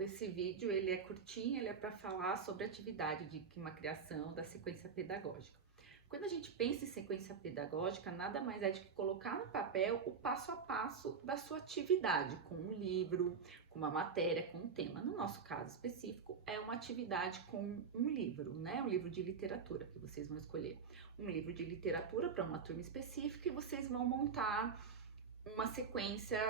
Esse vídeo ele é curtinho, ele é para falar sobre a atividade de uma criação da sequência pedagógica. Quando a gente pensa em sequência pedagógica, nada mais é de que colocar no papel o passo a passo da sua atividade, com um livro, com uma matéria, com um tema. No nosso caso específico, é uma atividade com um livro, né? Um livro de literatura que vocês vão escolher. Um livro de literatura para uma turma específica e vocês vão montar uma sequência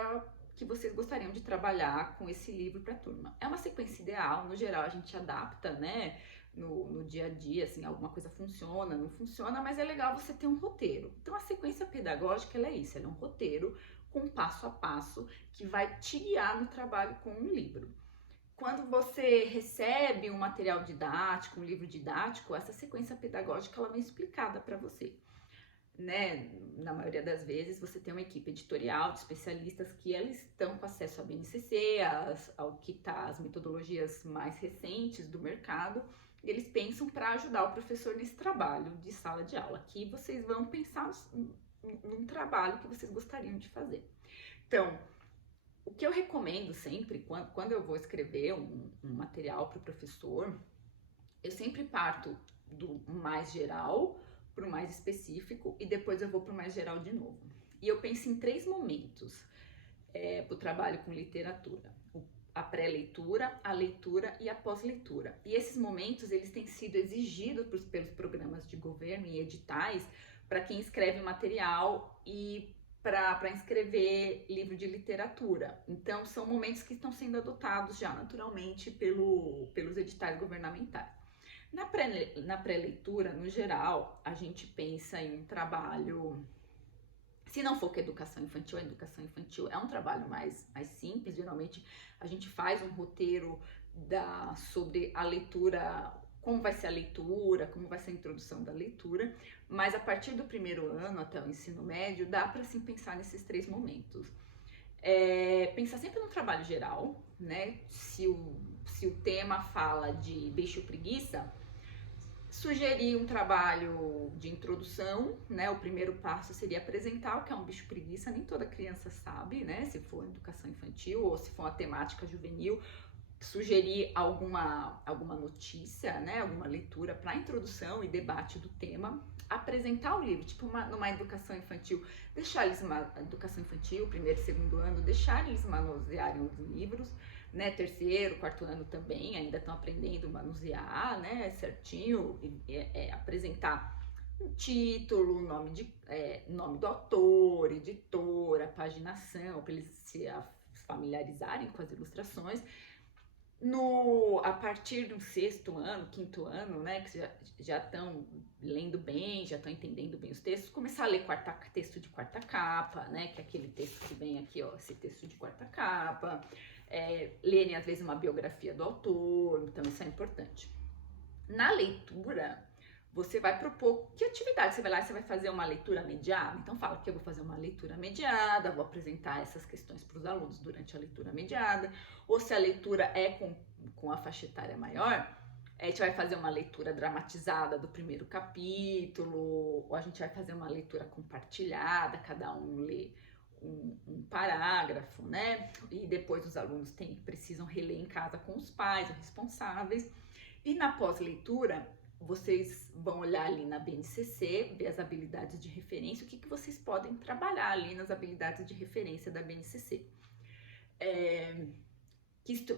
que vocês gostariam de trabalhar com esse livro para a turma. É uma sequência ideal, no geral a gente adapta, né? No dia a dia, assim, alguma coisa funciona, não funciona, mas é legal você ter um roteiro. Então a sequência pedagógica, ela é isso, ela é um roteiro com passo a passo que vai te guiar no trabalho com um livro. Quando você recebe um material didático, um livro didático, essa sequência pedagógica ela vem explicada para você, né? Na maioria das vezes você tem uma equipe editorial de especialistas que eles estão com acesso à BNCC, ao que tá, as metodologias mais recentes do mercado, e eles pensam para ajudar o professor nesse trabalho de sala de aula. Aqui vocês vão pensar num trabalho que vocês gostariam de fazer. Então, o que eu recomendo sempre, quando eu vou escrever um material para o professor, eu sempre parto do mais geral para o mais específico e depois eu vou para o mais geral de novo. E eu penso em 3 momentos para o trabalho com literatura: a pré-leitura, a leitura e a pós-leitura. E esses momentos eles têm sido exigidos pelos programas de governo e editais para quem escreve material e para inscrever livro de literatura. Então, são momentos que estão sendo adotados já naturalmente pelos editais governamentais. Na pré-leitura, no geral, a gente pensa em um trabalho. Se não for com a educação infantil é um trabalho mais simples. Geralmente a gente faz um roteiro sobre a leitura, como vai ser a leitura, como vai ser a introdução da leitura, mas a partir do primeiro ano até o ensino médio dá para sim pensar nesses 3 momentos. Pensar sempre no trabalho geral, né? Se o tema fala de bicho preguiça, sugerir um trabalho de introdução, né? O primeiro passo seria apresentar o que é um bicho preguiça. Nem toda criança sabe, né? Se for educação infantil ou se for uma temática juvenil, sugerir alguma notícia, né? Alguma leitura para introdução e debate do tema. Apresentar o livro, tipo numa educação infantil, deixar eles educação infantil, primeiro e segundo ano, deixar eles manusearem os livros, né? Terceiro, quarto ano também, ainda estão aprendendo a manusear, né? Certinho, apresentar um título, nome do autor, editora, paginação, para eles se familiarizarem com as ilustrações. A partir do 6º ano, 5º ano, né, que já estão lendo bem, já estão entendendo bem os textos, começar a ler texto de quarta capa, né, que é aquele texto que vem aqui, ó, esse texto de quarta capa, lerem às vezes uma biografia do autor, então isso é importante. Na leitura, você vai propor que atividade você vai lá, você vai fazer uma leitura mediada. Então fala que eu vou fazer uma leitura mediada, vou apresentar essas questões para os alunos durante a leitura mediada. Ou se a leitura é com a faixa etária maior, a gente vai fazer uma leitura dramatizada do primeiro capítulo, ou a gente vai fazer uma leitura compartilhada, cada um lê um parágrafo, né? E depois os alunos precisam reler em casa com os pais, os responsáveis. E na pós-leitura, vocês vão olhar ali na BNCC, ver as habilidades de referência, o que vocês podem trabalhar ali nas habilidades de referência da BNCC.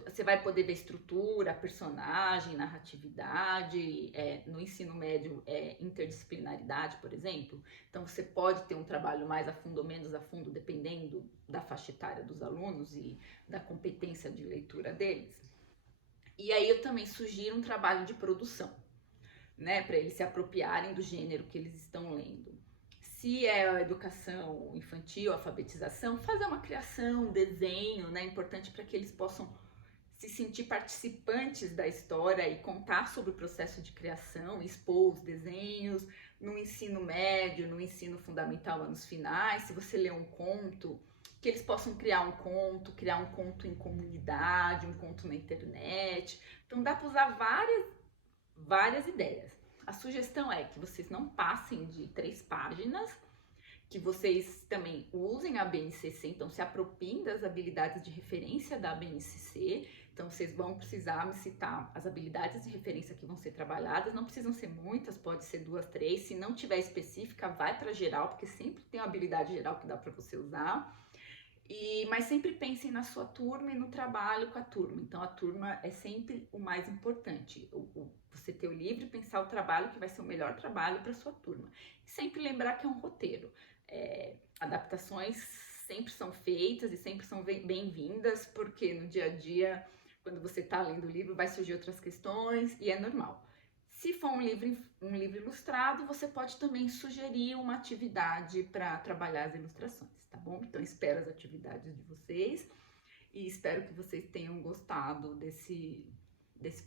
Você vai poder ver estrutura, personagem, narratividade, no ensino médio, interdisciplinaridade, por exemplo. Então, você pode ter um trabalho mais a fundo ou menos a fundo, dependendo da faixa etária dos alunos e da competência de leitura deles. E aí eu também sugiro um trabalho de produção, né, para eles se apropriarem do gênero que eles estão lendo. Se é a educação infantil, a alfabetização, fazer uma criação, um desenho, né, importante para que eles possam se sentir participantes da história e contar sobre o processo de criação, expor os desenhos. No ensino médio, no ensino fundamental, anos finais, se você lê um conto, que eles possam criar um conto em comunidade, um conto na internet. Então dá para usar várias ideias. A sugestão é que vocês não passem de 3 páginas, que vocês também usem a BNCC, então se apropriem das habilidades de referência da BNCC, Então, vocês vão precisar me citar as habilidades de referência que vão ser trabalhadas. Não precisam ser muitas, pode ser 2, 3. Se não tiver específica, vai para geral, porque sempre tem uma habilidade geral que dá para você usar. Mas sempre pensem na sua turma e no trabalho com a turma. Então, a turma é sempre o mais importante. Você ter o livro e pensar o trabalho que vai ser o melhor trabalho para sua turma. E sempre lembrar que é um roteiro. Adaptações sempre são feitas e sempre são bem-vindas, porque no dia a dia, quando você está lendo o livro, vai surgir outras questões e é normal. Se for um livro ilustrado, você pode também sugerir uma atividade para trabalhar as ilustrações, tá bom? Então, espero as atividades de vocês e espero que vocês tenham gostado desse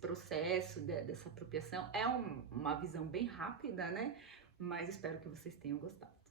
processo, dessa apropriação. É uma visão bem rápida, né? Mas espero que vocês tenham gostado.